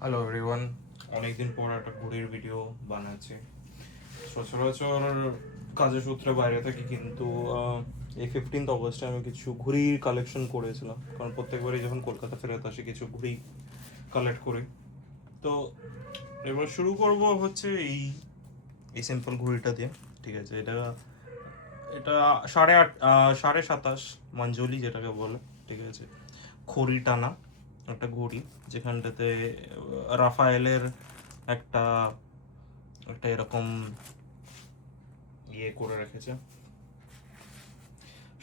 Hello everyone, অনেকদিন পর একটা ঘুড়ির ভিডিও বানাচ্ছি। সচরাচর কাজের সূত্রে বাইরে থাকি, কিন্তু এই 15th অগস্টে আমি কিছু ঘুড়ির কালেকশন করেছিলাম, কারণ প্রত্যেকবারই যখন কলকাতা ফেরত আসি কিছু ঘুড়ি কালেক্ট করি। তো এবার শুরু করব হচ্ছে এই এই সিম্পল ঘুড়িটা দিয়ে। ঠিক আছে, এটা এটা 8.5 27.5 মাঞ্জলি যেটাকে বলে। ঠিক আছে, খড়ি টানা একটা ঘড়ি, যেখানটাতে রাফায়েলের একটা একটা এরকম ইয়ে করে রেখেছে।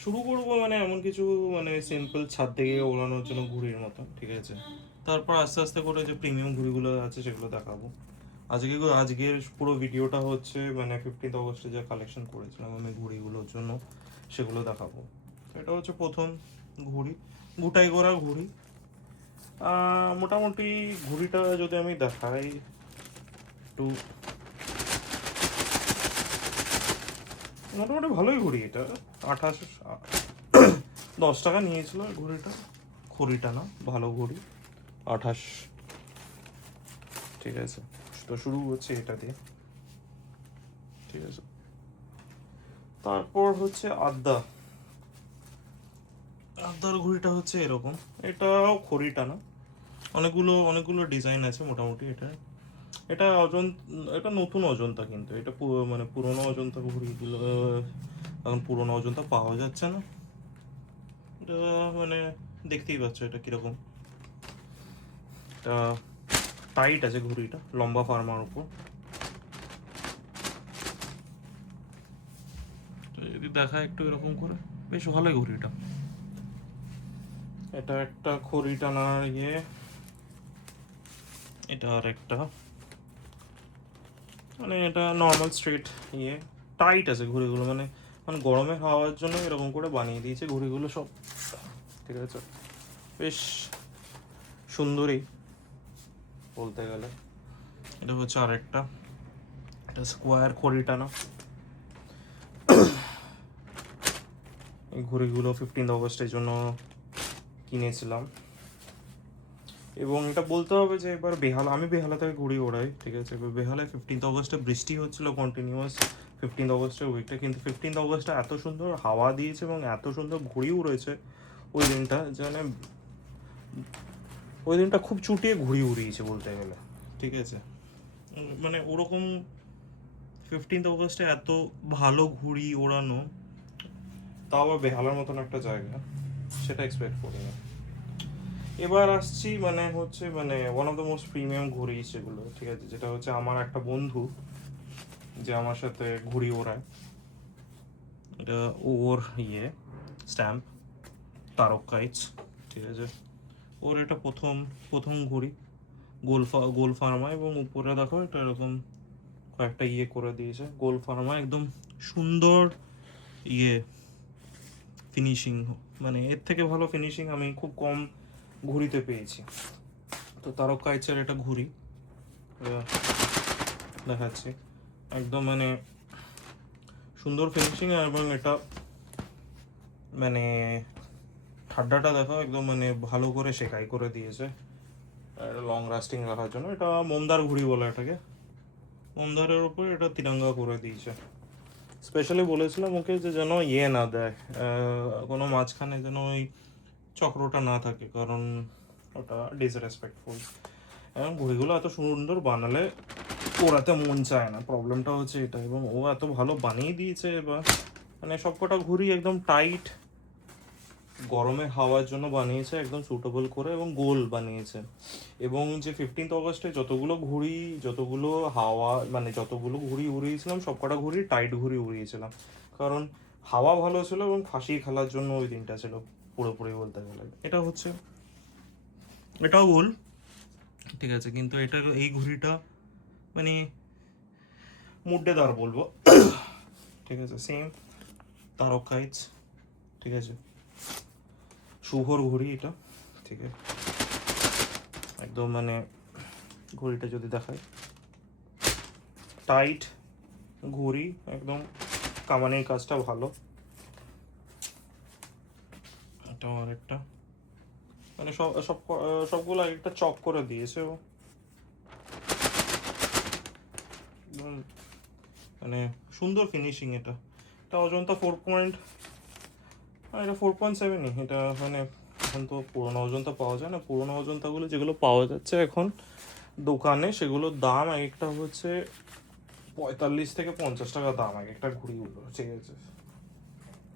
শুরু করবো মানে এমন কিছু, মানে সিম্পল ছাদ থেকে ওড়ানোর জন্য ঘুড়ির মতো। ঠিক আছে, তারপর আস্তে আস্তে করে যে প্রিমিয়াম ঘুড়িগুলো আছে সেগুলো দেখাবো। আজকের পুরো ভিডিওটা হচ্ছে মানে 15th অগস্টে যে কালেকশন করেছিলাম আমি ঘুড়িগুলোর জন্য, সেগুলো দেখাবো। এটা হচ্ছে প্রথম ঘুড়ি, গুটাই করা ঘুড়ি। মোটামুটি ঘুড়িটা যদি আমি দেখাই একটু, মোটামুটি ভালোই ঘুড়ি এটা। 10 টাকা নিয়েছিল ঘুড়িটা, ঘড়িটা না, ভালো ঘুড়ি। 28। ঠিক আছে, তো শুরু হচ্ছে এটা দিয়ে। ঠিক আছে, তারপর হচ্ছে আদ্দার ঘুড়িটা হচ্ছে এরকম। এটাও খড়িটা না, অনেকগুলো অনেকগুলো ডিজাইন আছে মোটামুটি। এটা এটা অজন এটা নতুন অজন্তা, কিন্তু এটা মানে পুরোনো অজন্তা ঘুড়িগুলো এখন পুরোনো অজন্তা পাওয়া যাচ্ছে না। এটা মানে দেখতেই পাচ্ছ এটা কিরকম। এটা টাইট আছে ঘুড়িটা, লম্বা ফার্মার উপর। তো যদি দেখায় একটু এরকম করে, বেশ ভালোই ঘুড়িটা। এটা একটা খড়ি টানার ইয়ে, এটা আর একটা মানে এটা নর্মাল স্ট্রেট ইয়ে। টাইট আছে ঘুড়িগুলো, মানে মানে গরমে হাওয়ার জন্য এরকম করে বানিয়ে দিয়েছে ঘুড়িগুলো সব। ঠিক আছে, বেশ সুন্দরই বলতে গেলে। এটা হচ্ছে আরেকটা, এটা স্কোয়ার খড়ি টানা। এই ঘুড়িগুলো 15th অগস্টের জন্য কিনেছিলাম। এবং এটা বলতে হবে যে এবার আমি বেহালা থেকে ঘুড়ি ওড়াই। ঠিক আছে, এবার বেহালায় 15th অগস্টে বৃষ্টি হচ্ছিল কন্টিনিউয়াস 15th অগস্টের উইকটা, কিন্তু 15th অগস্টে এত সুন্দর হাওয়া দিয়েছে এবং এত সুন্দর ঘুড়ি উড়েছে ওই দিনটা, যে মানে ওই দিনটা খুব চুটিয়ে ঘুড়ি উড়িয়েছে বলতে গেলে। ঠিক আছে, মানে ওরকম 15th অগস্টে এত ভালো ঘুড়ি ওড়ানো, তাও আবার বেহালার মতন একটা জায়গা, সেটা এক্সপেক্ট করিনি। এবার আসছি মানে হচ্ছে মানে one of the most premium ঘুড়ি সেগুলো। ঠিক আছে, যেটা হচ্ছে আমার একটা বন্ধু যে আমার সাথে ঘুড়ি ওড়ায়। এটা ওর ইয়ে স্ট্যাম্প, তারক কাইটস। ঠিক আছে, ওর এটা প্রথম প্রথম ঘুড়ি, গোল ফার্মা, এবং উপরে দেখো এটা এরকম কয়েকটা ইয়ে করে দিয়েছে গোল ফার্মা, একদম সুন্দর ইয়ে ফিনিশিং। মানে এর থেকে ভালো ফিনিশিং আমি খুব কম ঘুড়িতে পেয়েছি। তো তারক কাইটসের এটা ঘুড়ি দেখাচ্ছি, একদম মানে সুন্দর ফিনিশিং। এবং এটা মানে ঠাড্ডাটা দেখো, একদম মানে ভালো করে সেকাই করে দিয়েছে লং লাস্টিং রাখার জন্য। এটা মোমদার ঘুড়ি বলে এটাকে, মোমদারের উপরে এটা তিরঙ্গা করে দিয়েছে। স্পেশালি বলেছিলাম ওকে যে যেন ইয়ে না দেয়, কোনো মাঝখানে যেন ওই চক্রটা না থাকে, কারণ ওটা ডিসরেসপেক্টফুল। এবং ঘুড়িগুলো এত সুন্দর বানালে ওড়াতে মন চায় না, প্রবলেমটা হচ্ছে এটা। এবং ও এত ভালো বানিয়ে দিয়েছে, এবার মানে সবকটা ঘুড়ি একদম টাইট, গরমে হাওয়ার জন্য বানিয়েছে একদম সুটেবল করে, এবং গোল বানিয়েছে। এবং যে 15th অগস্টে যতগুলো হাওয়া মানে যতগুলো ঘুড়ি উড়িয়েছিলাম, সবকটা ঘুড়ি টাইট ঘুড়ি উড়িয়েছিলাম, কারণ হাওয়া ভালো ছিল এবং ফাঁসি খেলার জন্য ওই দিনটা ছিল পুরোপুরি বলতে গেলে। এটাও গোল। ঠিক আছে, কিন্তু এই ঘুড়িটা মানে মুড্ডেদার বলবো। ঠিক আছে, সেম তারক কাইটস। ঠিক আছে, শুভর ঘুড়ি এটা। ঠিক আছে, একদম মানে ঘড়িটা যদি দেখায়, টাইট ঘড়ি, একদম কামানের কাজটা ভালো। এটাও আরেকটা, মানে সবগুলো একটা চক করে দিয়েছে ও। একদম মানে সুন্দর ফিনিশিং। এটা এটা অজন্তা 4 এটা 4.7ই। এটা মানে এখন তো পুরোনো অজন্তা পাওয়া যায় না, পুরোনো অজন্তাগুলো যেগুলো পাওয়া যাচ্ছে এখন দোকানে সেগুলোর দাম এক একটা হচ্ছে 45 থেকে 50 টাকা দাম এক একটা ঘুড়িগুলো, ঠিক আছে।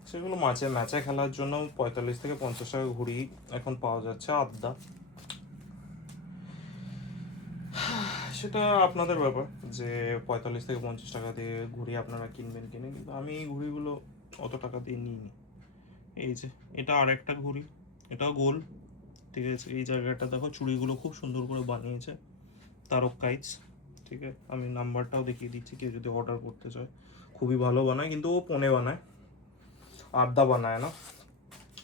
সেগুলো ম্যাচে খেলার জন্য 45 থেকে 50 টাকা ঘুড়ি এখন পাওয়া যাচ্ছে আদ্যা। সেটা আপনাদের ব্যাপার যে 45 থেকে 50 টাকা দিয়ে ঘুড়ি আপনারা কিনবেন কিনে, কিন্তু আমি এই ঘুড়িগুলো অত টাকা দিয়ে নিইনি। এই যে এটা আর একটা ঘুড়ি, এটাও গোল, ঠিক আছে। এই জায়গাটা দেখো চুড়িগুলো খুব সুন্দর করে বানিয়েছে তারক কাইটস, ঠিক আছে। আমি নাম্বারটাও দেখিয়ে দিচ্ছি, কেউ যদি অর্ডার করতে চায়। খুবই ভালো বানায়, কিন্তু ও পনে বানায়, আড্ডা বানায় না।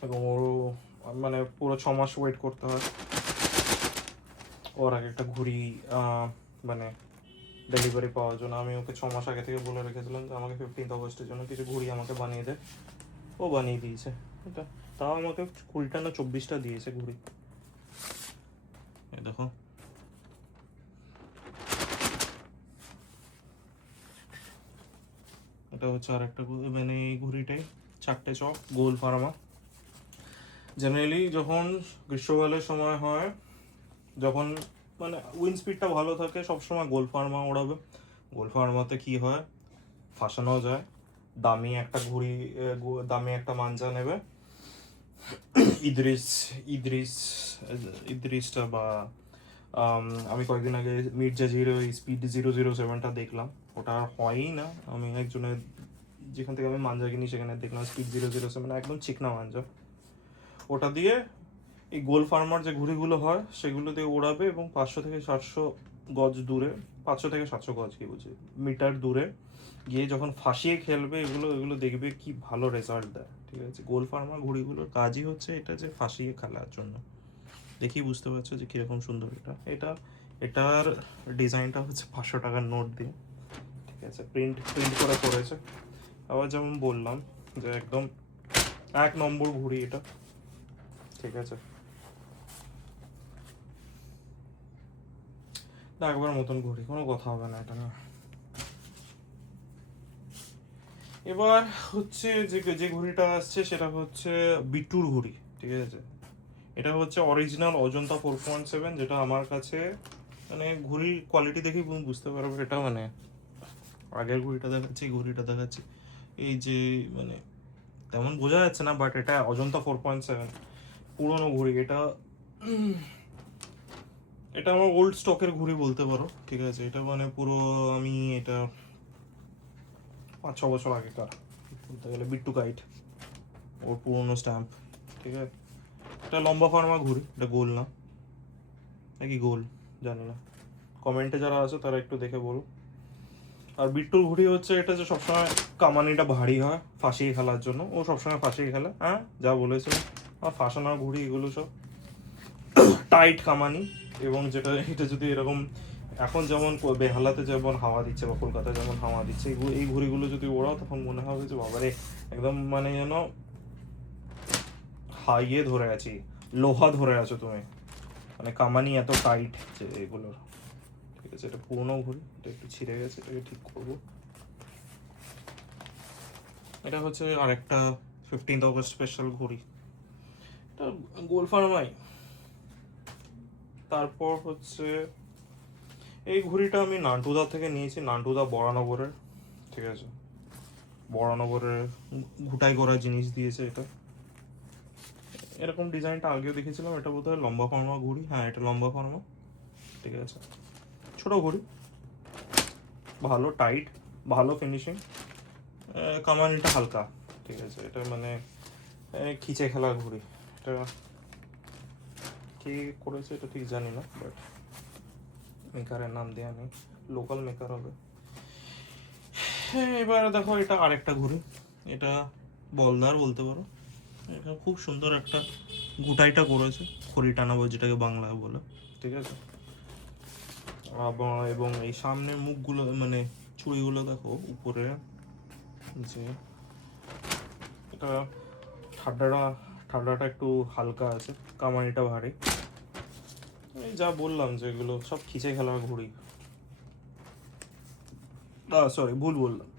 এবং ওর মানে পুরো 6 মাস ওয়েট করতে হয় ওর আগে একটা ঘুড়ি মানে ডেলিভারি পাওয়ার জন্য। আমি ওকে 6 মাস আগে থেকে বলে রেখেছিলাম যে আমাকে 15th অগস্টের জন্য কিছু ঘুড়ি আমাকে বানিয়ে দেয়, ও বানিয়ে দিয়েছে। এটা তাও আমাকে 20টা না 24টা দিয়েছে ঘুড়ি। এই দেখো, এটা হচ্ছে আর একটা মানে এই ঘুড়িটাই 4টে চক, গোল ফার্মা। জেনারেলি যখন গ্রীষ্মকালের সময় হয়, যখন মানে উইন্ড স্পিডটা ভালো থাকে, সবসময় গোল ফার্মা ওড়াবে। গোল ফার্মাতে কি হয়, ফাঁসানো যায়। দামি একটা ঘুড়ি, দামি একটা মাঞ্জা নেবে, ইদ্রিস ইদ্রিস ইদ্রিসটা বা আমি কয়েকদিন আগে মির্জাজির ওই স্পিড 007টা দেখলাম, ওটা আর হয়ই না। আমি একজনের যেখান থেকে আমি মাঞ্জা কিনি সেখানে দেখলাম স্পিড 007, একদম চিকনা মাঞ্জা। ওটা দিয়ে এই গোল ফার্মার যে ঘুড়িগুলো হয় সেগুলো দিয়ে ওড়াবে, এবং 500 থেকে 700 গজ দূরে, 500 থেকে 700 গজ কি বুঝি মিটার দূরে গিয়ে যখন ফাঁসিয়ে খেলবে এগুলো এগুলো দেখবে কি ভালো রেজাল্ট দেয়, ঠিক আছে। গোল ফার্মার ঘুড়িগুলোর কাজই হচ্ছে এটা, যে ফাঁসিয়ে খেলার জন্য। দেখি বুঝতে পারছো যে কিরকম সুন্দর এটা। এটার ডিজাইনটা হচ্ছে 500 টাকার নোট দিয়ে, ঠিক আছে, প্রিন্ট করে করেছে। আবার যেমন বললাম যে একদম 1 নম্বর ঘুড়ি এটা, ঠিক আছে। একবার মতন ঘুড়ি, কোনো কথা হবে না এটা নিয়ে। এবার হচ্ছে যে ঘুড়িটা আসছে সেটা হচ্ছে বিট্টুর ঘুড়ি, ঠিক আছে। এটা হচ্ছে অরিজিনাল অজন্তা 4.7, যেটা আমার কাছে মানে ঘুড়ির কোয়ালিটি দেখেই বুঝতে পারবে এটা মানে আগের ঘুড়িটা দেখাচ্ছি, ঘুড়িটা দেখাচ্ছি, এই যে মানে তেমন বোঝা যাচ্ছে না, বাট এটা অজন্তা 4.7 পুরোনো ঘুড়ি। এটা এটা আমার ওল্ড স্টকের ঘুড়ি বলতে পারো, ঠিক আছে। এটা মানে পুরো আমি এটা 5-6 বছর আগেকার বলতে গেলে, বিট্টু কাইট ওর পুরোনো স্ট্যাম্প, ঠিক আছে। এটা লম্বা ফার্মা ঘুড়ি, এটা গোল না, নাকি গোল জানি না, কমেন্টে যারা আছে তারা একটু দেখে বলো। আর বিট্টুর ঘুড়ি হচ্ছে এটা যে সবসময় কামানিটা ভারী হয় ফাঁসিয়ে খেলার জন্য, ও সবসময় ফাঁসিয়ে খেলে, হ্যাঁ যা বলেছিল। আর ফাঁসানোর ঘুড়ি এগুলো সব টাইট কামানি, এবং যেটা এটা যদি এরকম এখন যেমন বেহালাতে যেমন হাওয়া দিচ্ছে বা কলকাতায় যেমন হাওয়া দিচ্ছে, এই ঘুড়িগুলো যদি ওড়াও তখন মনে হবে যে বাবারে একদম মানে যেন হাইয়ে ধরে আছি, লোহা ধরে আছো তুমি, মানে কামানি এত টাইট যে এগুলোর, ঠিক আছে। এটা পুরোনো ঘুড়ি, এটা একটু ছিঁড়ে গেছে, এটাকে ঠিক করবো। এটা হচ্ছে আরেকটা 15th অগস্ট স্পেশাল ঘুড়ি, এটা গোল ফার্মাই। তারপর হচ্ছে এই ঘুড়িটা আমি নান্টুদা থেকে নিয়েছি, নান্টুদা বরানগরের, ঠিক আছে। বরানগরের ঘুটাই করা জিনিস দিয়েছে এটা। এরকম ডিজাইনটা আগেও দেখেছিলাম, এটা বোধহয় লম্বা ফার্মা ঘুড়ি, হ্যাঁ এটা লম্বা ফার্মা, ঠিক আছে। ছোট ঘুড়ি, ভালো টাইট, ভালো ফিনিশিং, কামানিটা হালকা, ঠিক আছে। এটা মানে খিচে খেলার ঘুড়ি। এটা কে করেছে এটা ঠিক জানি না, বাট মেকারের নাম দেওয়া নেই, লোকাল মেকার হবে। এবার দেখো এটা আরেকটা ঘুড়ি, এটা বলদার বলতে পারো। এটা খুব সুন্দর একটা গুটাইটা করেছে, খড়ি টানাবো যেটাকে বাংলায় বলে, ঠিক আছে। এবং এই সামনের মুখগুলো মানে চুড়িগুলো দেখো উপরে, যে এটা ঠান্ডাটা একটু হালকা আছে, কামানিটা ভারী। এই যা বললাম যে এগুলো সব খিচে খেলার ঘুড়ি। সরি, ভুল বললাম।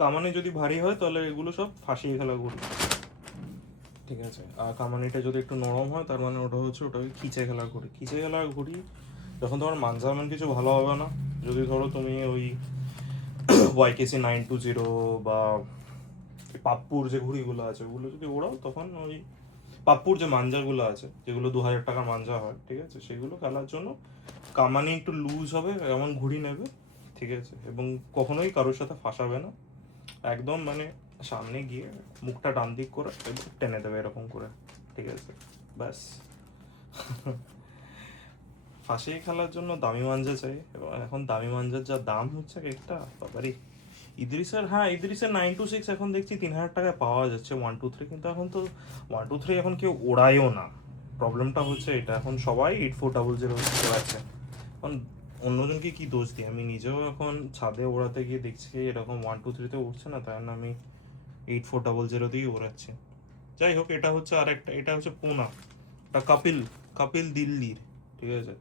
কামানি যদি ভারী হয় তাহলে এগুলো সব ফাঁসিয়ে খেলা ঘুড়ি, ঠিক আছে। আর কামানিটা যদি একটু নরম হয় তার মানে ওটাকে খিচে খেলার ঘুড়ি। খিচে খেলার ঘুড়ি যখন তোমার মানজা এমন কিছু ভালো হবে না, যদি ধরো তুমি ওই ওয়াইকেসি 920 বা পাপ্পুর যে ঘুড়িগুলো আছে ওগুলো যদি ওড়াও, তখন ওই পাপ্পুর যে মাঞ্জাগুলো আছে যেগুলো 2000 টাকার মাঞ্জা হয়, ঠিক আছে, সেগুলো খেলার জন্য কামানি একটু লুজ হবে এমন ঘুড়ি নেবে, ঠিক আছে। এবং কখনোই কারোর সাথে ফাঁসাবে না, একদম মানে সামনে গিয়ে মুখটা ডান দিক করে একদম টেনে দেবে এরকম করে, ঠিক আছে, ব্যাস। ফাঁসিয়ে খেলার জন্য দামি মাঞ্জা চাই, এবং এখন দামি মাঞ্জার যা দাম হচ্ছে একটা বাবারই। ইদ্রিসের 926 এখন দেখছি 3000 টাকায় পাওয়া যাচ্ছে 123, কিন্তু এখন তো 123 এখন কেউ ওড়ায়ও না। প্রবলেমটা হচ্ছে এটা, এখন সবাই 8400 আছে। এখন অন্যজনকে কি দোষ দিই, আমি নিজেও এখন ছাদে ওড়াতে গিয়ে দেখছি এরকম 123-তে উঠছে না, তাই জন্য আমি 8400 ওড়াচ্ছি। যাই হোক, এটা হচ্ছে আরেকটা, এটা হচ্ছে পুনা, এটা কাপিল কাপিল দিল্লির, ঠিক আছে।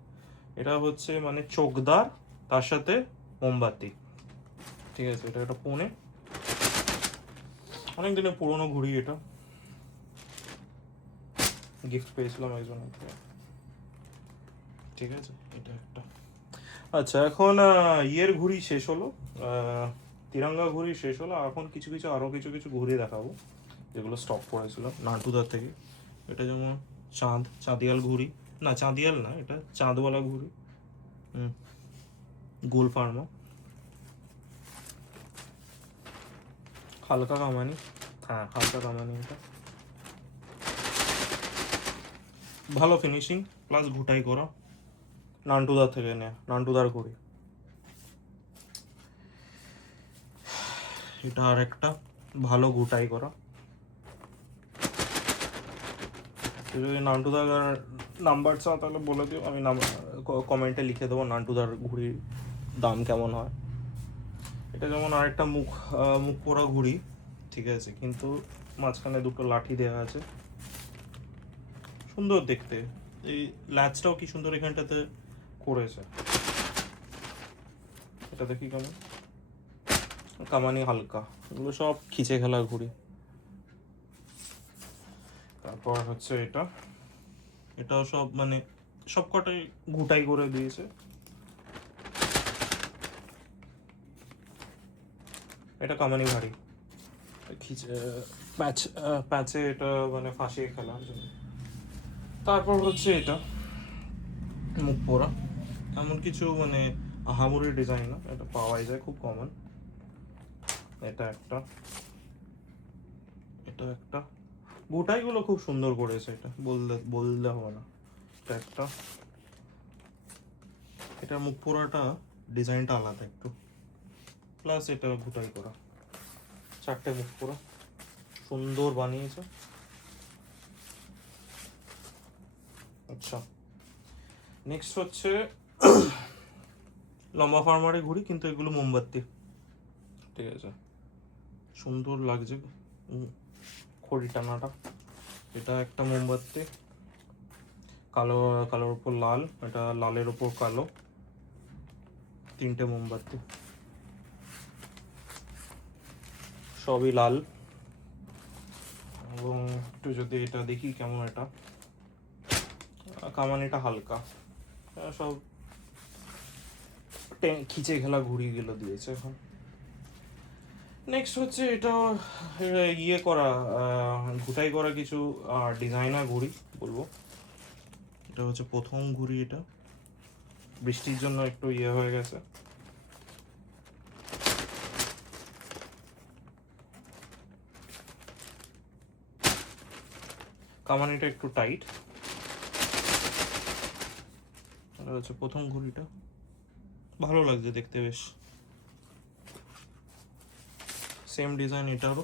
এটা হচ্ছে মানে চোখদার, তার সাথে মোমবাতি, ঠিক আছে। এটা একটা পুনে, অনেক দিনের পুরোনো ঘুড়ি, এটা গিফট পেয়েছিলাম একজন, ঠিক আছে। এটা একটা। আচ্ছা, এখন ইয়ের ঘুড়ি শেষ হলো, তিরঙ্গা ঘুড়ি শেষ হলো, এখন কিছু কিছু আরো কিছু কিছু ঘুড়ি দেখাবো যেগুলো স্টক করেছিল নাটুদার থেকে। এটা যেমন চাঁদিয়াল ঘুড়ি, না চাঁদিয়াল না, এটা চাঁদওয়ালা ঘুড়ি, গোল ফার্মা, হালকা কামানি, হ্যাঁ হালকা কামানি, এটা ভালো ফিনিশিং প্লাস ঘুটাই করা, নান্টুদার থেকে নেয়া, নান্টুদার ঘুড়ি। এটা আর একটা ভালো ঘুটাই করা। যদি নান্টুদার নাম্বার চাও তাহলে বলে দিও, আমি কমেন্টে লিখে দেবো নান্টুদার ঘুড়ির দাম কেমন হয়। এটা যেমন আরেকটা মুখ পোড়া ঘুড়ি, ঠিক আছে, কিন্তু মাঝখানে দুটো লাঠি দেওয়া আছে, সুন্দর দেখতে। এই ল্যাচটাও কি সুন্দর এখানটাতে করেছে, এটা দেখি কেমন। কামানি হালকা, এগুলো সব খিচে খেলার ঘুড়ি। তারপর হচ্ছে এটাও সব মানে সব কটাই ঘুটাই করে দিয়েছে। এটা কামানি ভারী, খিচে প্যাচে এটা মানে ফাঁসিয়ে খেলার জন্য। তারপর হচ্ছে এটা মুখ পোড়া, এমন কিছু মানে আহামরি ডিজাইন না, এটা পাওয়াই যায় খুব কমন। এটা একটা, এটা একটা, গোটাইগুলো খুব সুন্দর করেছে, এটা বললে হবে না। এটা একটা, এটা মুখ পোড়াটা ডিজাইনটা আলাদা একটু, প্লাস এটা গোটাই করা, চারটে মুখ পোড়া সুন্দর বানিয়েছে। আচ্ছা, নেক্সট হচ্ছে লম্বা ফার্মারে ঘুড়ি, কিন্তু এগুলো মোমবাতি, ঠিক আছে, সুন্দর লাগছে খড়ি টানাটা। এটা একটা মোমবাতি, কালো কালোর উপর লাল, এটা লালের উপর কালো, তিনটে মোমবাতি, সবই লাল। এবং একটু যদি এটা দেখি কেমন, এটা কামানিটা হালকা, সব খিচে খেলা ঘুড়িগুলো দিয়েছে এখন। নেক্সট হচ্ছে এটা ইয়ে করা, ঘুটাই করা কিছু ডিজাইনার ঘুড়ি বলবো। এটা হচ্ছে প্রথম ঘুড়ি, এটা বৃষ্টির জন্য একটু ইয়ে হয়ে গেছে। কামানিটা একটু টাইট, এটা হচ্ছে প্রথম ঘুড়িটা, ভালো লাগছে দেখতে বেশ। সেম ডিজাইন এটারও,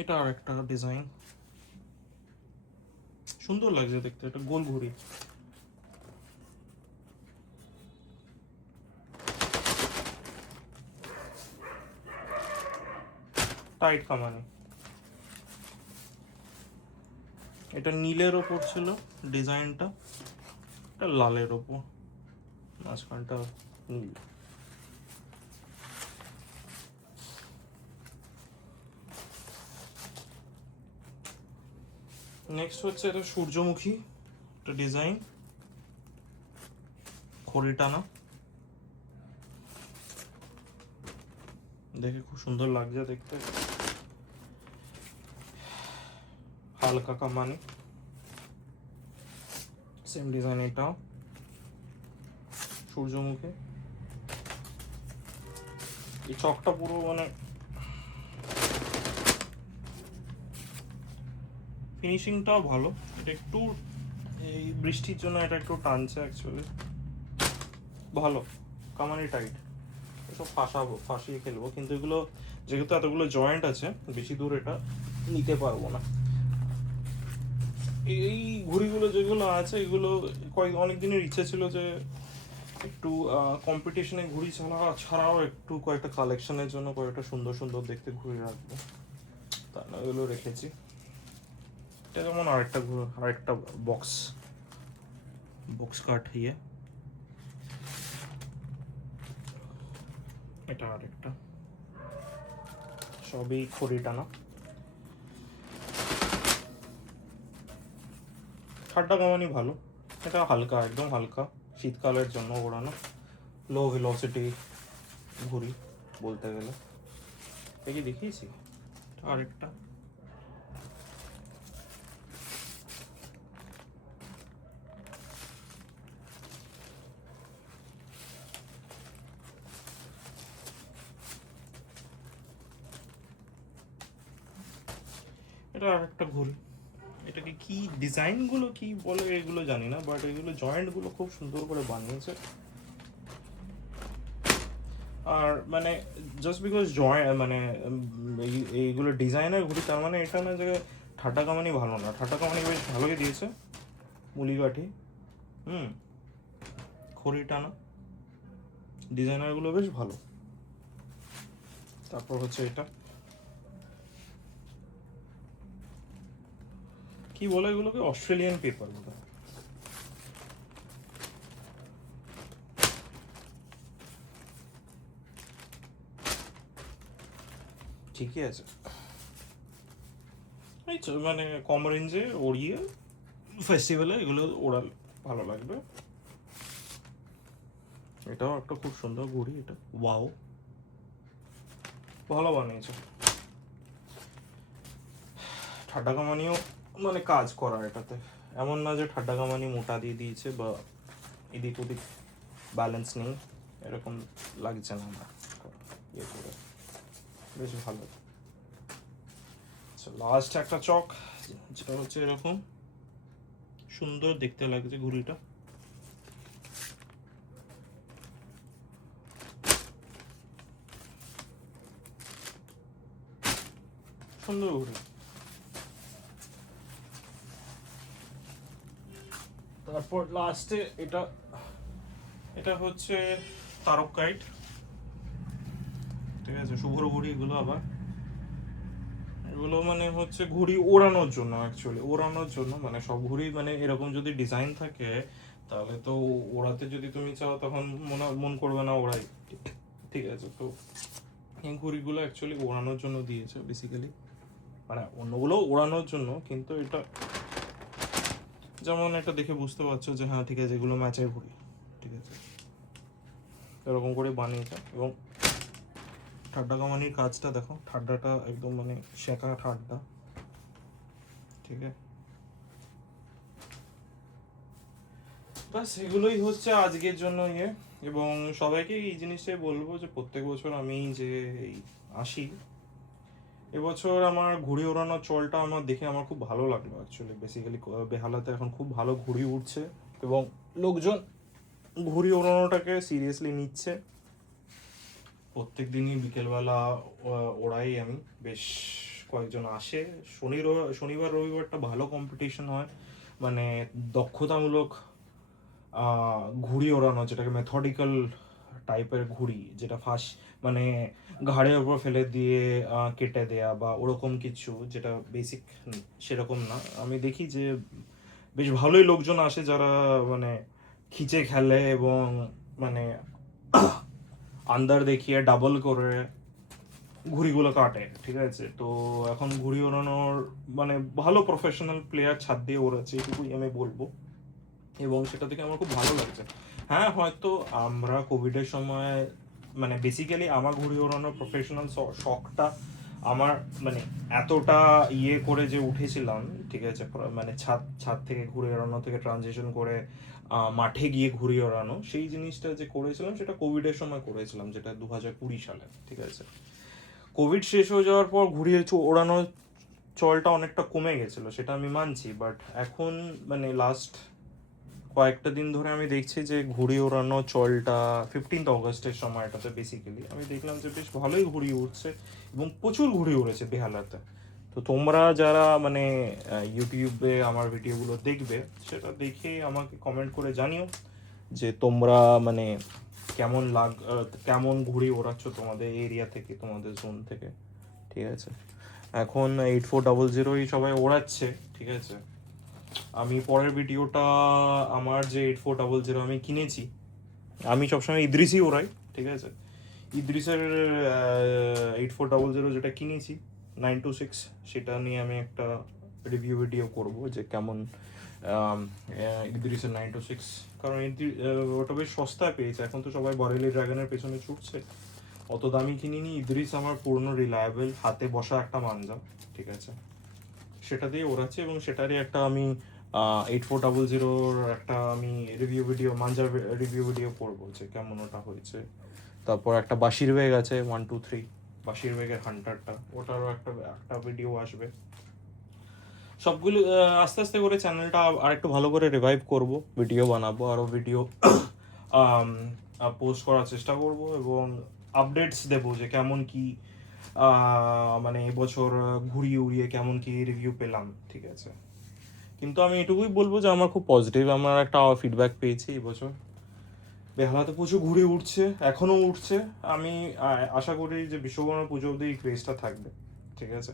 এটা আর একটা ডিজাইন, সুন্দর লাগছে দেখতে, এটা গোল ঘুড়ি। টাইট কামানি, এটা নীলের ওপর ছিল ডিজাইনটা, এটা লালের ওপর, মাঝখানটা নীল। নেক্সট হচ্ছে এটা সূর্যমুখী, একটা ডিজাইন, খড়ি টানা, দেখে খুব সুন্দর লাগছে দেখতে। হালকা কামানি, সেম ডিজাইন এটাও সূর্যমুখী। এই চকটা পুরো মানে ফিনিশিংটাও ভালো। এটা একটু এই বৃষ্টির জন্য এটা একটু টানছে অ্যাকচুয়ালি। ভালো কামানি টাইট, এসব ফাঁসিয়ে খেলবো, কিন্তু এগুলো যেহেতু এতগুলো জয়েন্ট আছে বেশি দূর এটা নিতে পারবো না। এই ঘুড়িগুলো যেগুলো আছে এগুলো অনেক দিনের ইচ্ছে ছিল যে একটু কম্পিটিশনে ঘুড়ি ছাড়াও একটু কয়েকটা কালেকশনের জন্য কয়েকটা সুন্দর সুন্দর দেখতে ঘুড়ি রাখবো, তা না এগুলো রেখেছি। এটা যেমন আরেকটা বক্স কাট ইয়ে, এটা আরেকটা, সবই খড়ি টানা। ঠাড্ডা কামানি ভালো, এটা হালকা, একদম হালকা, শীতকালের জন্য ওড়ানো, লো ভেলোসিটি ঘুড়ি বলতে গেলে। এই দেখিয়েছি আরেকটা, এটা আরেকটা ঘুড়ি। এটাকে কি ডিজাইনগুলো কি বলে এগুলো জানি না, বাট এগুলো জয়েন্টগুলো খুব সুন্দর করে বানিয়েছে। আর মানে জাস্ট বিকজ মানে এইগুলো ডিজাইনের ঘুড়ি তার মানে এটা না যে ঠাট্টা কামানি ভালো না, ঠাট্টা কামানি বেশ ভালোই দিয়েছে। মুলিকাঠি, খড়ি টানা, ডিজাইনারগুলো বেশ ভালো। তারপর হচ্ছে এটা কি বলে এগুলোকে, অস্ট্রেলিয়ান পেপার বলে। ঠিকই আছে, এই মানে কম রেঞ্জে ওড়িয়ে ফেস্টিভ্যালে এগুলো ওড়াল ভালো লাগবে। এটাও একটা খুব সুন্দর ঘুড়ি, এটা ওয়াও, ভালো বানিয়েছে। ঠাড্ডা কামানিও মানে কাজ করা এটাতে, এমন না যে ঠাড্ডা কামানি মোটা দিয়ে দিয়েছে বা এদিক ওদিক ব্যালেন্স নেই, এরকম লাগছে না আমার ইয়ে করে, বেশ ভালো। লাস্ট একটা চক যেটা হচ্ছে এরকম সুন্দর দেখতে লাগছে ঘুড়িটা, সুন্দর ঘুড়ি। তারপর লাস্টে এটা হচ্ছে তারক কাইট, ঠিক আছে, শুভ্র ঘুড়ি এগুলো। আবার এগুলো মানে হচ্ছে ঘুড়ি ওড়ানোর জন্য, অ্যাকচুয়ালি ওড়ানোর জন্য, মানে সব ঘুড়ি মানে এরকম যদি ডিজাইন থাকে তাহলে তো ওড়াতে যদি তুমি চাও তখন মন করবে না ওড়াই, ঠিক আছে। তো এই ঘুড়িগুলো অ্যাকচুয়ালি ওড়ানোর জন্য দিয়েছে বেসিক্যালি, মানে অন্যগুলো ওড়ানোর জন্য, কিন্তু এটা যেমন এটা দেখে বুঝতে পারছো যে হ্যাঁ ঠিক আছে এগুলো ম্যাচের ঘুড়ি, ঠিক আছে, এরকম করে বানিয়েছে। এবং ঠাড্ডা কামানির কাজটা দেখো, ঠাড্ডাটা একদম মানে শেখা ঠাড্ডা, ঠিক আছে। বাস এগুলোই হচ্ছে আজকের জন্য ইয়ে। এবং সবাইকে এই জিনিসটাই বলবো যে প্রত্যেক বছর আমি যে আসি, এবছর আমার ঘুড়ি ওড়ানোর চলটা আমার দেখে আমার খুব ভালো লাগলো অ্যাকচুয়ালি। বেসিক্যালি বেহালাতে এখন খুব ভালো ঘুড়ি উঠছে এবং লোকজন ঘুড়ি ওড়ানোটাকে সিরিয়াসলি নিচ্ছে। প্রত্যেক দিনই বিকেলবেলা ওড়াই আমি, বেশ কয়েকজন আসে। শনিবার রবিবারটা ভালো কম্পিটিশন হয়, মানে দক্ষতামূলক ঘুড়ি ওড়ানো, যেটাকে মেথডিক্যাল টাইপের ঘুড়ি, যেটা মানে ঘাড়ের উপর ফেলে দিয়ে কেটে দেয়া বা ওরকম কিছু, যেটা বেসিক সেরকম না। আমি দেখি যে বেশ ভালোই লোকজন আসে যারা মানে খিচে খেলে এবং মানে আন্দার দেখিয়ে ডাবল করে ঘুড়িগুলো কাটে, ঠিক আছে। তো এখন ঘুড়ি ওড়ানোর মানে ভালো প্রফেশনাল প্লেয়ার ছাদ দিয়ে ওড়াচ্ছে, এটুকুই আমি বলবো, এবং সেটা থেকে আমার খুব ভালো লাগছে। হ্যাঁ, হয়তো আমরা কোভিডের সময় মানে বেসিক্যালি আমার ঘুড়ি ওড়ানোর প্রফেশনাল শখটা আমার মানে এতটা ইয়ে করে যে উঠেছিলাম, ঠিক আছে, মানে ছাদ ছাদ থেকে ঘুড়ি ওড়ানো থেকে ট্রানজিশন করে মাঠে গিয়ে ঘুড়ি ওড়ানো, সেই জিনিসটা যে করেছিলাম সেটা কোভিডের সময় করেছিলাম, যেটা 2020 সালে, ঠিক আছে। কোভিড শেষ হয়ে যাওয়ার পর ঘুড়ি ওড়ানোর চলটা অনেকটা কমে গেছিলো, সেটা আমি মানছি, বাট এখন মানে লাস্ট কয়েকটা দিন ধরে আমি দেখছি যে ঘুড়ি ওড়ানো চলটা 15th অগস্টের সময়টাতে বেসিক্যালি আমি দেখলাম যে বেশ ভালোই ঘুড়ি উড়ছে এবং প্রচুর ঘুড়ি উড়েছে বেহালাতে। তো তোমরা যারা মানে ইউটিউবে আমার ভিডিওগুলো দেখবে, সেটা দেখে আমাকে কমেন্ট করে জানিও যে তোমরা মানে কেমন ঘুড়ি ওড়াচ্ছ তোমাদের এরিয়া থেকে, তোমাদের জোন থেকে, ঠিক আছে। এখন 8400 সবাই ওড়াচ্ছে, ঠিক আছে। আমি পরের ভিডিওটা আমার যে 8400 আমি কিনেছি, আমি সবসময় ইদ্রিসই ওড়াই, ঠিক আছে। ইদ্রিসের 8400 যেটা কিনেছি 926, সেটা নিয়ে আমি একটা রিভিউ ভিডিও করব যে কেমন ইদ্রিসের 926, কারণ ওটা বেশ সস্তায় পেয়েছে। এখন তো সবাই বরেলি ড্রাগনের পেছনে ছুটছে, অত দামি কিনিনি। ইদ্রিস আমার পুরনো রিলায়েবল হাতে বসা একটা মানজা, ঠিক আছে, সেটা দিয়ে ওড়াচ্ছে, এবং সেটারই একটা আমি 8400 একটা আমি মানজার রিভিউ ভিডিও করবো যে কেমন ওটা হয়েছে। তারপর একটা বাশির বেগ আছে 123, বাশির বেগের হান্টারটা, ওটারও একটা একটা ভিডিও আসবে। সবগুলো আস্তে আস্তে করে চ্যানেলটা আর একটু ভালো করে রিভাইভ করব, ভিডিও বানাবো, আরও ভিডিও পোস্ট করার চেষ্টা করব, এবং আপডেটস দেবো যে কেমন কি মানে এবছর ঘুরিয়ে উড়িয়ে কেমন কি রিভিউ পেলাম, ঠিক আছে। কিন্তু আমি এটুকুই বলবো যে আমার খুব পজিটিভ, আমার একটা ফিডব্যাক পেয়েছি এবছর। বেহালাতে প্রচুর ঘুরে উঠছে, এখনও উঠছে। আমি আশা করি যে বিশ্বকর্মা পুজো অবধি এই ক্রেজটা থাকবে, ঠিক আছে।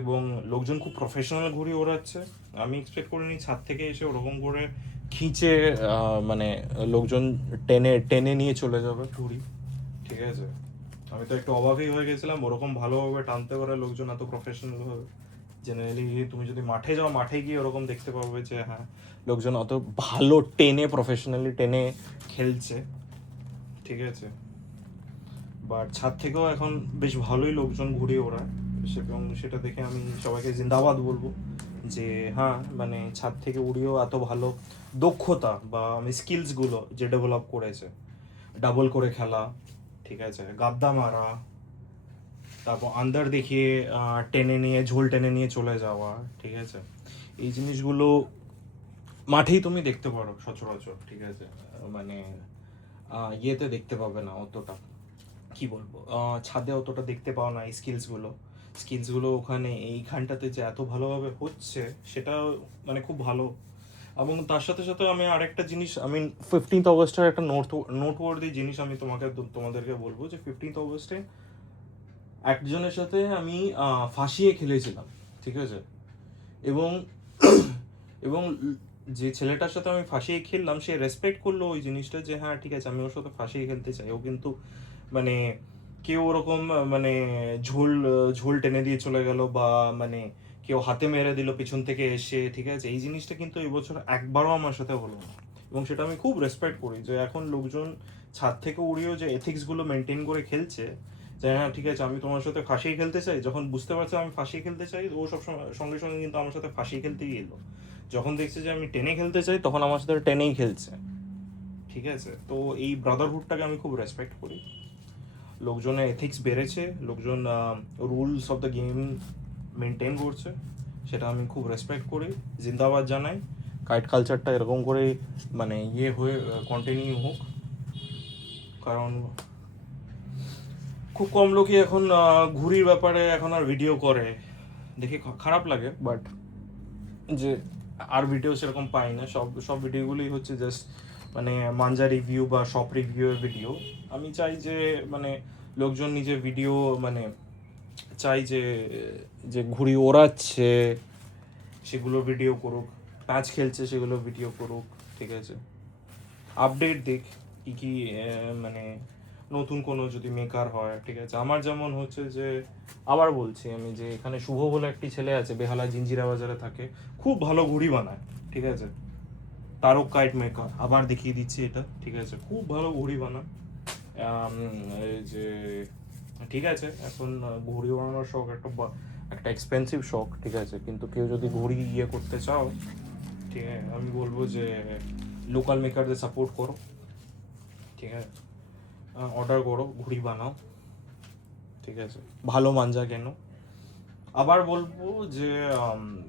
এবং লোকজন খুব প্রফেশনাল ঘুড়ি ওড়াচ্ছে, আমি এক্সপেক্ট করিনি ছাদ থেকে এসে ওরকম করে খিঁচে মানে লোকজন টেনে টেনে নিয়ে চলে যাবে ঘুড়ি, ঠিক আছে। আমি তো একটু অবাকই হয়ে গেছিলাম, ওরকম ভালোভাবে টানতে পারে লোকজন এত প্রফেশনাল ভাবে। জেনারেলি তুমি যদি মাঠে যাও, মাঠে গিয়ে ওরকম দেখতে পাবে যে হ্যাঁ লোকজন অত ভালো টেনে প্রফেশনালি টেনে খেলছে, ঠিক আছে। বাট ছাদ থেকেও এখন বেশ ভালোই লোকজন ঘুরে ওড়ায়, এবং সেটা দেখে আমি সবাইকে জিন্দাবাদ বলবো যে হ্যাঁ মানে ছাদ থেকে উড়িয়েও এত ভালো দক্ষতা বা স্কিলসগুলো যে ডেভেলপ করেছে, ডাবল করে খেলা, ঠিক আছে, গাদ্দা মারা, তারপর আন্দার দেখিয়ে টেনে নিয়ে ঝোল টেনে নিয়ে চলে যাওয়া, ঠিক আছে। এই জিনিসগুলো মাঠেই তুমি দেখতে পারো সচরাচর, ঠিক আছে, মানে ইয়েতে দেখতে পাবে না অতটা, কি বলবো, ছাদে অতটা দেখতে পাও না এই স্কিলসগুলো ওখানে এইখানটাতে যে এত ভালোভাবে হচ্ছে সেটা মানে খুব ভালো। এবং তার সাথে সাথে আমি আরেকটা জিনিস, আমি 15th অগস্টের একটা নোটওয়ার্দি জিনিস আমি তোমাদেরকে বলবো যে 15th অগস্টে একজনের সাথে আমি ফাঁসিয়ে খেলেছিলাম, ঠিক আছে। এবং এবং যে ছেলেটার সাথে আমি ফাঁসিয়ে খেললাম সে রেসপেক্ট করলো ওই জিনিসটা, যে হ্যাঁ ঠিক আছে আমি ওর সাথে ফাঁসিয়ে খেলতে চাই। ও কিন্তু মানে কেউ ওরকম মানে ঝোল ঝোল টেনে দিয়ে চলে গেল, বা মানে কেউ হাতে মেরে দিল পিছন থেকে এসে, ঠিক আছে, এই জিনিসটা কিন্তু এবছর একবারও আমার সাথে হলো না। এবং সেটা আমি খুব রেসপেক্ট করি যে এখন লোকজন ছাদ থেকে উড়িয়েও যে এথিক্সগুলো মেনটেন করে খেলছে, যে হ্যাঁ ঠিক আছে আমি তোমার সাথে ফাঁসিয়ে খেলতে চাই। যখন বুঝতে পারছে আমি ফাঁসিয়ে খেলতে চাই, ও সব সঙ্গে সঙ্গে কিন্তু আমার সাথে ফাঁসিয়ে খেলতেই এলো। যখন দেখছে যে আমি টেনে খেলতে চাই, তখন আমার সাথে টেনেই খেলছে, ঠিক আছে। তো এই ব্রাদারহুডটাকে আমি খুব রেসপেক্ট করি। লোকজনের এথিক্স বেড়েছে, লোকজন rules of the game maintain করছে, সেটা আমি খুব রেসপেক্ট করি, জিন্দাবাদ জানাই। কাইট কালচারটা এরকম করে মানে ইয়ে হয়ে কন্টিনিউ হোক, কারণ খুব কম লোকই এখন ঘুড়ির ব্যাপারে এখন আর ভিডিও করে, দেখে খারাপ লাগে। বাট যে আর ভিডিও সেরকম পাই না, সব ভিডিওগুলোই হচ্ছে জাস্ট মানে মাঞ্জা রিভিউ বা শপ রিভিউয়ের ভিডিও। আমি চাই যে মানে লোকজন নিজের ভিডিও মানে চাই যে যে ঘুড়ি ওড়াচ্ছে সেগুলো ভিডিও করুক, প্যাচ খেলছে সেগুলো ভিডিও করুক, ঠিক আছে, আপডেট দিক কি কি মানে নতুন কোনো যদি মেকার হয়, ঠিক আছে। আমার যেমন হচ্ছে যে, আবার বলছি আমি যে এখানে শুভ বলে একটি ছেলে আছে, বেহালা জিঞ্জিরা বাজারে থাকে, খুব ভালো ঘুড়ি বানায়, ঠিক আছে, তারক কাইট মেকার, আবার দেখিয়ে দিচ্ছি এটা, ঠিক আছে, খুব ভালো ঘুড়ি বানায়। এই যে ঠিক আছে, এখন ঘুড়ি বানানোর শখ একটা এক্সপেন্সিভ শখ, ঠিক আছে, কিন্তু কেউ যদি ঘুড়ি ইয়ে করতে চাও, ঠিক আছে, আমি বলবো যে লোকাল মেকারদের সাপোর্ট করো, ঠিক আছে, অর্ডার করো, ঘুড়ি বানাও, ঠিক আছে, ভালো মাঞ্জা কেন। আবার বলবো যে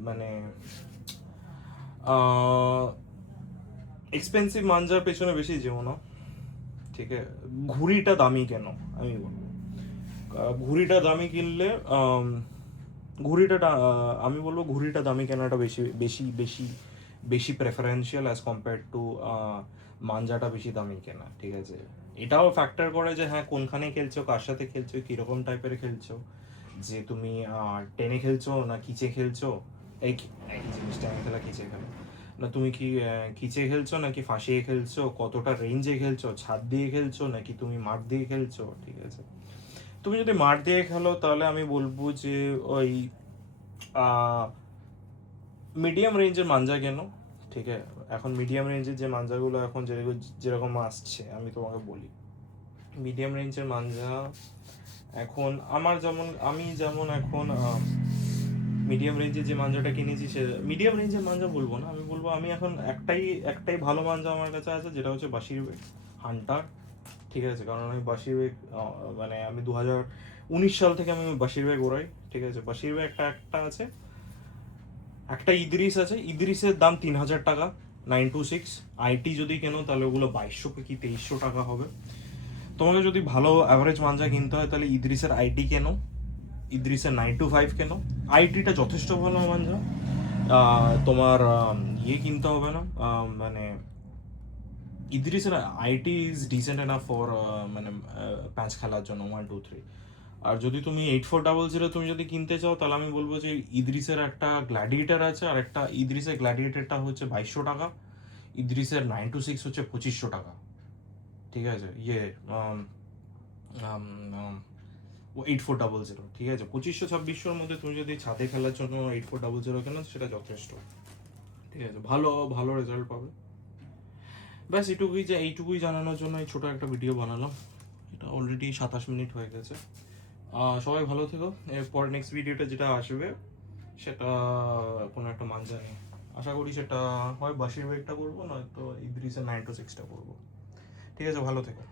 মানে এক্সপেন্সিভ মাঞ্জার পেছনে বেশি যেও না, ঠিক আছে, ঘুড়িটা দামি কেন আমি বলবো। ঘুড়িটা দামি কিনলে আমি বলবো ঘুড়িটা দামি কেনাটা বেশি বেশি বেশি বেশি প্রেফারেন্সিয়াল অ্যাজ কম্পেয়ার টু মাঞ্জাটা বেশি দামি কেনা, ঠিক আছে। এটাও ফ্যাক্টর করে যে হ্যাঁ কোনখানে খেলছো, কার সাথে খেলছো, কীরকম টাইপের খেলছো, যে তুমি টেনে খেলছো না কিচে খেলছো, একই জিনিস, টেনে খেলা কিচে খেলা, না তুমি কি কিচে খেলছো নাকি ফাঁসিয়ে খেলছো, কতটা রেঞ্জে খেলছো, ছাদ দিয়ে খেলছো নাকি তুমি মাঠ দিয়ে খেলছো, ঠিক আছে। তুমি যদি মাঠ দিয়ে খেলো তাহলে আমি বলবো যে ওই মিডিয়াম রেঞ্জের মাঞ্জা কেন, ঠিক আছে। এখন মিডিয়াম রেঞ্জের যে মাঞ্জাগুলো এখন যেরকম আসছে, আমি তোমাকে বলি, মিডিয়াম রেঞ্জের মাঞ্জা এখন আমি যেমন এখন মিডিয়াম রেঞ্জের যে মাঞ্জাটা কিনেছি, সে মিডিয়াম রেঞ্জের মাঞ্জা বলবো না, আমি বলবো আমি এখন একটাই ভালো মাঞ্জা আমার কাছে আছে, যেটা হচ্ছে বাশির বেগ হান্টার, ঠিক আছে। কারণ আমি বাশির বেগ মানে আমি 2019 সাল থেকে আমি বাশির বেগ ওড়াই, ঠিক আছে। বাশির বেগ একটা আছে, একটা ইদ্রিস আছে, ইদ্রিসের দাম 3000 টাকা, 926। আইটি যদি কেনো তাহলে ওগুলো 2200 কি 2300 টাকা হবে। তোমাকে যদি ভালো অ্যাভারেজ মাঞ্জা কিনতে হয় তাহলে ইদ্রিসের আইটি কেনো, ইদ্রিসের 925 কেনো, আইটিটা যথেষ্ট ভালো মাঞ্জা। তোমার ইয়ে কিনতে হবে না, মানে ইদ্রিসের it is decent enough for মানে প্যাচ খেলার জন্য 1 2 3। আর যদি তুমি 8400 তুমি যদি কিনতে চাও তাহলে আমি বলবো যে ইদ্রিসের একটা গ্ল্যাডিয়েটার আছে, আর একটা ইদ্রিসের গ্ল্যাডিয়েটারটা হচ্ছে 2200 টাকা, ইদ্রিসের 926 হচ্ছে 2500 টাকা, ঠিক আছে। 8400, ঠিক আছে, 2500-2600-র মধ্যে তুমি যদি ছাদে খেলার জন্য 8400 কেন, সেটা যথেষ্ট, ঠিক আছে, ভালো ভালো রেজাল্ট পাবে। ব্যাস এইটুকুই জানানোর জন্য এই ছোট একটা ভিডিও বানালাম। এটা অলরেডি 27 মিনিট হয়ে গেছে। সবাই ভালো থেকো। এরপর নেক্সট ভিডিওটা যেটা আসবে সেটা কোনো একটা মাঞ্জা নিয়ে, আশা করি সেটা হয় বাশির বেগটা করবো, নয়তো ইদ্রিসের 926টা করবো, ঠিক আছে। ভালো থেকো।